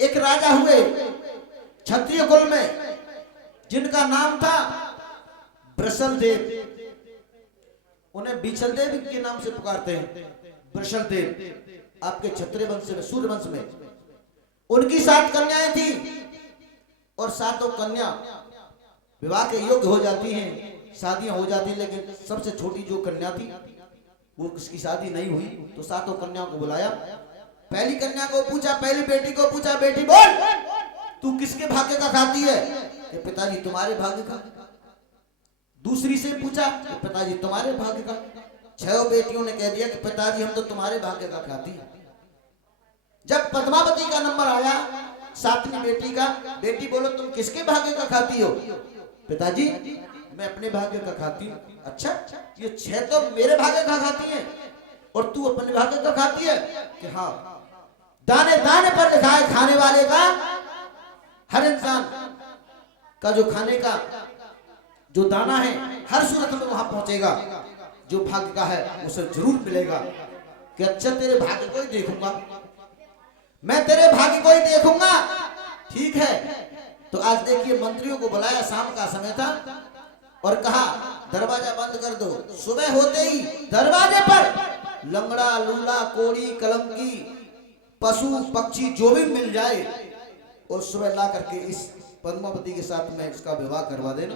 एक राजा हुए क्षत्रिय कुल में, जिनका नाम था वृषलदेव। उन्हें बिछलदेव के नाम से पुकारते हैं। वृषलदेव आपके क्षत्रिय वंश में, सूर्य वंश में। उनकी 7 कन्याएं थी और 7 कन्या विवाह के योग्य हो जाती हैं, शादियां हो जाती हैं, लेकिन सबसे छोटी जो कन्या थी वो किसकी शादी नहीं हुई, तो 7 कन्याओं को बुलाया। पहली कन्या को पूछा, पहली बेटी को पूछा, बेटी बोल तू किसके भाग्य का खाती है? कि पिताजी तुम्हारे भाग्य का। दूसरी से पूछा, कि पिताजी तुम्हारे भाग्य का। 6 बेटियों ने कह दिया कि पिताजी हम तो तुम्हारे भाग्य का खाती है। जब पद्मावती का नंबर आया 7वीं बेटी का, बेटी बोलो तुम किसके भाग्य का खाती हो? पिताजी मैं अपने भाग्य का खाती हूँ। अच्छा, ये 6 तो मेरे भाग्य का खाती है और तू अपने भाग्य का खाती है? कि हाँ, दाने दाने पर लिखा है खाने वाले का, हर इंसान का जो खाने का जो दाना है हर सूरत में वहां पहुंचेगा, जो भाग्य का है उसे जरूर मिलेगा। कि अच्छा तेरे भाग्य को ही देखूंगा, मैं तेरे भाग्य को ही देखूंगा। ठीक है, तो आज देखिए मंत्रियों को बुलाया, शाम का समय था, और कहा दरवाजा बंद कर दो। सुबह होते ही दरवाजे पर लंगड़ा, लूला, कोड़ी, कलंकी, पशु पक्षी जो भी मिल जाए और सुबह ला करके इस पद्मावती के साथ में इसका विवाह करवा देना,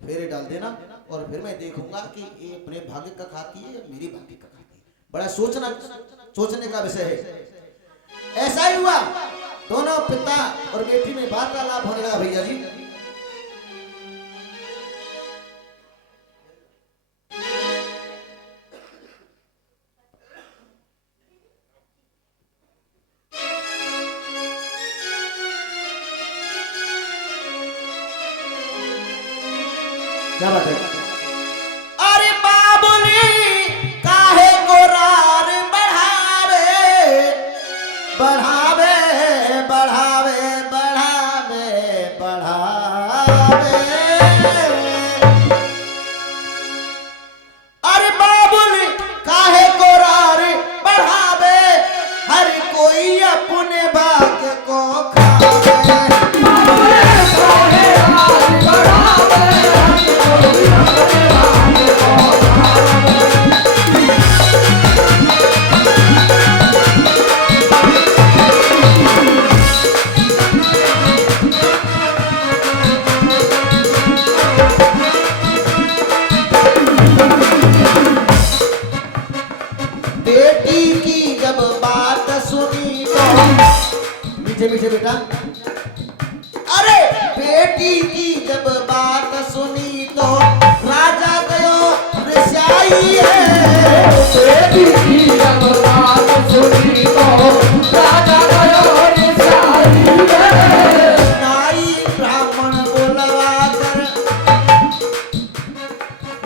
फेरे डाल देना, और फिर मैं देखूंगा कि ये अपने भाग्य का खाती है या मेरी भाग्य का खाती है। बड़ा सोचने का विषय है। ऐसा ही हुआ, दोनों पिता और बेटी में वार्तालाप होने लगा। भैया जी क्या बात है? अरे बाबुली काहे गोरार बढ़ावे बढ़ावे बढ़ावे बढ़ावे बढ़ावे। अरे बाबुली काहे गोरार बढ़ावे, हर कोई अपने भाग्य को खावे। बेटी की जब बात सुनी तो मीठे मीठे बेटा, अरे बेटी की जब बात सुनी तो राजा गयो रिसाई है। बेटी की जब बात सुनी तो राजा गयो रिसाई है। नाई ब्राह्मण बुलवा कर,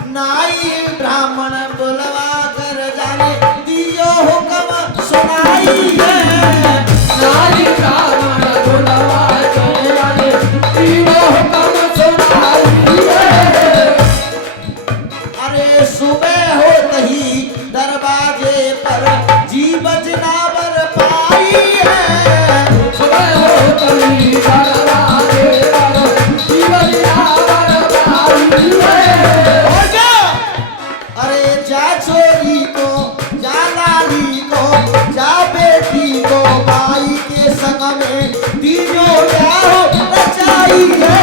नाई ब्राह्मण बुलवा कर जाने दियो हुक्म सुनाई है। नाई ब्राह्मण बुलवा कर जाने दियो हुक्म सुनाई है। अरे सुबह होते ही दरवाजे पर जीव जनावर पाई है। सुबह होते ही दरवाजे पर जीव जनावर पाई है। अरे जा छोरी को, जा लाली को, जा बेटी को माई के संग में तीनों ब्याह रचाई है।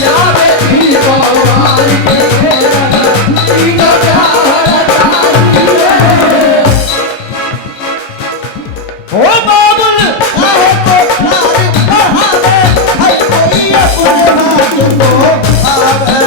जा बेटी को माई के संग में तीनों ब्याह रचाई है। हो बाबुल काहे को नारी बढ़ावे, हर कोई अपने भाग्य को खावे।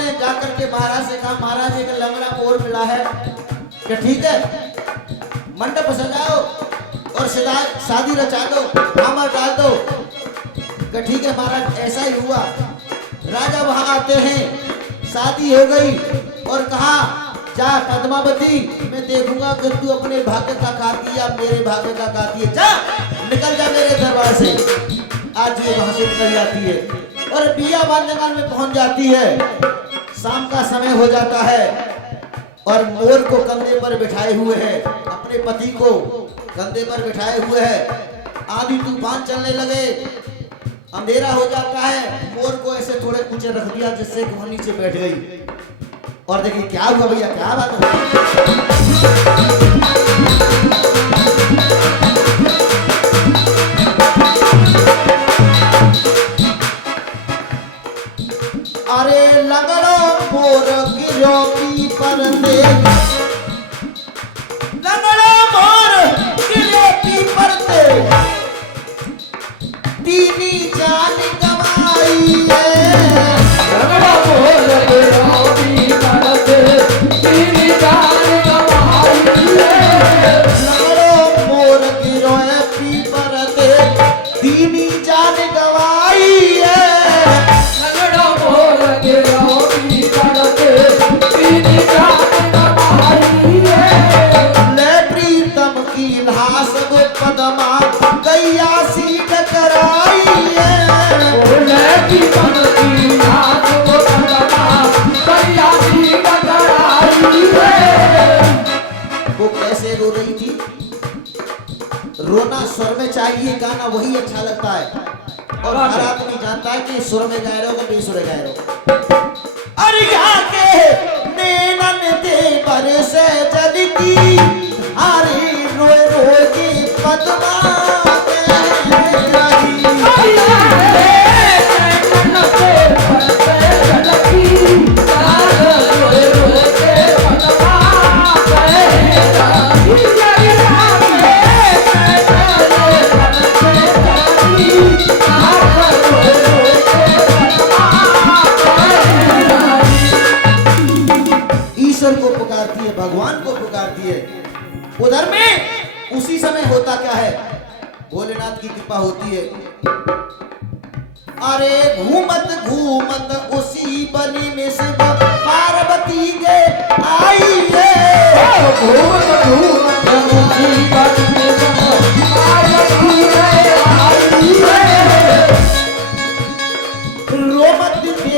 ने जाकर के महाराज से कहा, महाराज एक लंगड़ा मोर मिला है, क्या ठीक है? मंडप सजाओ और शादी रचा दो, मामर डाल दो। क्या ठीक है महाराज। ऐसा ही हुआ। राजा वहां आते हैं, शादी हो गई और कहा, जा पद्मावती, मैं देखूंगा कि तू अपने भाग्य का खाती या मेरे भाग्य का खाती है। जा निकल जा मेरे दरबार से। आज ये वहां से निकल जाती है और बिया बांधनेवाल में पहुंच जाती है। शाम का समय हो जाता है और मोर को कंधे पर बिठाए हुए है, अपने पति को कंधे पर बिठाए हुए है। आंधी तूफान चलने लगे, अंधेरा हो जाता है। मोर को ऐसे थोड़े ऊंचे रख दिया जिससे कि वो नीचे बैठ गई। और देखिए क्या हुआ भैया, क्या बात है। अरे लगड़ो मोर गिरो की परदे, लगड़ो मोर गिरो की परदे, दीनी जान गवाई है। लगड़ो मोर गिरो की परदे, दीनी जान गवाई है। लगड़ो मोर गिरो की परदे, दीनी जान गवाई है। पदमा गैया सीट कराई है। वो कैसे रो रही थी? रोना स्वर में चाहिए, गाना वही अच्छा लगता है। और हर आदमी जानता है कि सुर में गाय रहो कि बेसुर गाय रहो। अरे के नैनन दे बरसे जल की, अरे रोए रोए की पद्मा ईश्वर को पुकारती है, भगवान को पुकारती है। उधर में उसी समय होता क्या है, भोलेनाथ की कृपा होती है। अरे घूमत घूमत उसी बनी में से पार्वती के आई है। घूमत घूमत उसी बनी में से पार्वती के आई है। रोमत देवी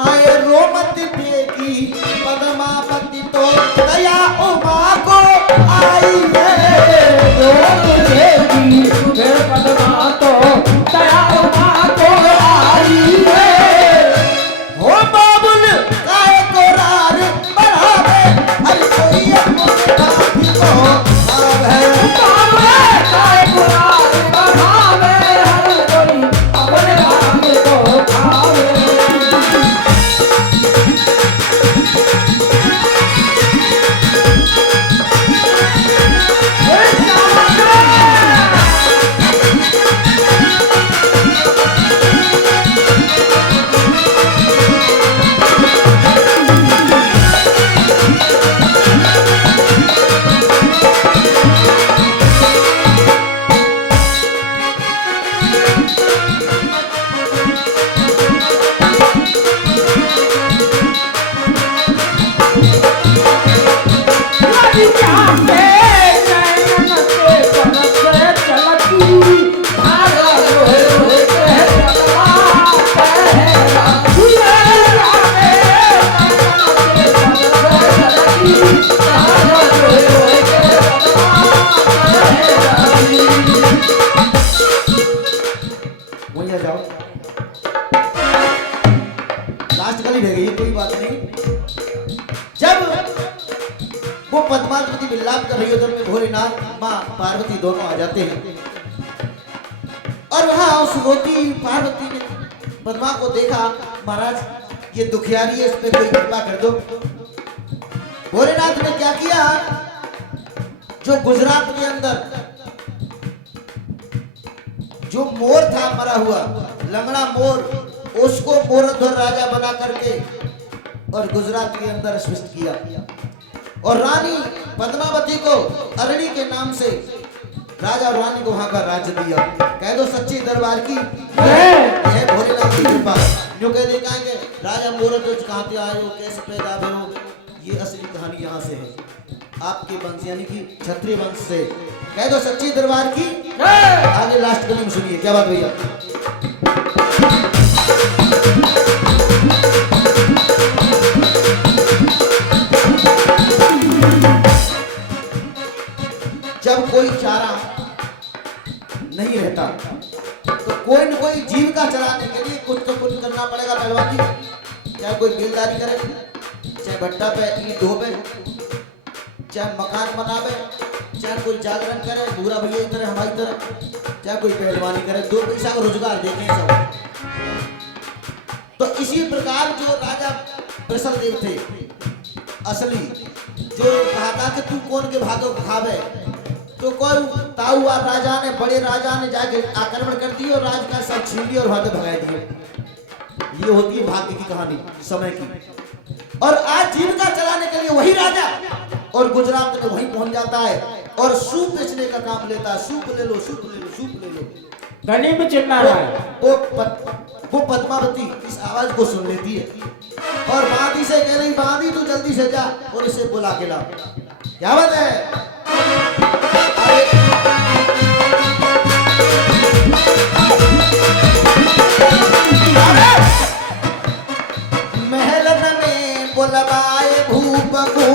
आए, रोमत देवी पद्मावती तो दया उमा को आई है। रोमत देवी पद्मा तो दया उमा को आई है। हो बाबुल काहे को रार बढ़ावे, हर कोई अपने बाती को आवे। बाबुल काहे को रार बढ़ावे, हर कोई अपने बाती को आवे। लास्ट गली रह गई, कोई बात नहीं। जब वो पद्मावती विलाप कर रही उधर में भोलेनाथ माँ पार्वती दोनों आ जाते हैं। और वहां उस रोती पार्वती ने पद्मा को देखा, महाराज ये दुखियारी है, इस पे कोई कृपा कर दो। भोलेनाथ ने क्या किया, जो गुजरात के अंदर जो मोर था मरा हुआ, लंगड़ा मोर, उसको मोरध्वर राजा बना करके और गुजरात के अंदर स्थित किया और रानी पद्मावती को अरणी के नाम से राजा और रानी को वहां का राज्य दिया। कह दो सच्ची दरबार की यह भोलेनाथ की कृपा। जो कह दे कहेंगे राजा मोरध्वज कहां से आए हो, कैसे पैदा हुए हो, ये असली कहानी यहाँ से है, आपके वंश यानी कि क्षत्रिय वंश से। कह दो सच्ची दरबार की। आगे लास्ट कली में सुनिए क्या बात भैया। जब कोई चारा नहीं रहता तो कोई न कोई जीविका चलाने के लिए कुछ तो कुछ करना पड़ेगा पहलवान जी। चाहे कोई बेलदारी करे, चाहे भट्टा पे ईंट ढोबे, चाहे मकान बनावे, चाहे कोई जागरण करे पूरा भैया की तरह हमारी तरह, चाहे कोई पहलवानी करे, दो पैसा का रोजगार देखें सब। तो इसी प्रकार जो राजा वृषलदेव थे असली, जो कहा था कि तू कौन के भादों खावे, तो कोई ताऊआ राजा ने, बड़े राजा ने जाके आक्रमण कर दिए और राज का सब छीन लिया और भादे भगा दिए। ये होती है भाग्य की कहानी समय की। और आज जीविका चलाने के लिए वही राजा और गुजरात में वही पहुंच जाता है और सूप बेचने का काम लेता है। सूप ले लो, सूप ले लो, सूप ले लो। गली में चिल्ला रहा है। वो पद्मावती इस आवाज को सुन लेती है और बांदी से कह रही, बांदी तू जल्दी से जा और इसे बुला के ला। क्या बात है। महलन में बुलवाए भूप को,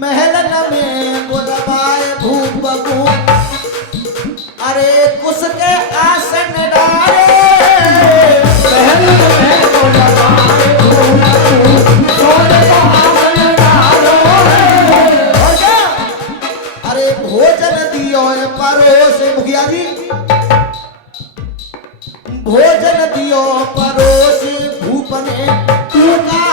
महलन में बुलवाए भूप को, अरे कुछ के आसन डाले, महलन में बुलवाए भूप को, आसन डालो। और क्या, अरे भोजन दियो परोस, मुखिया जी भोजन दियो परोस, भूप ने तू का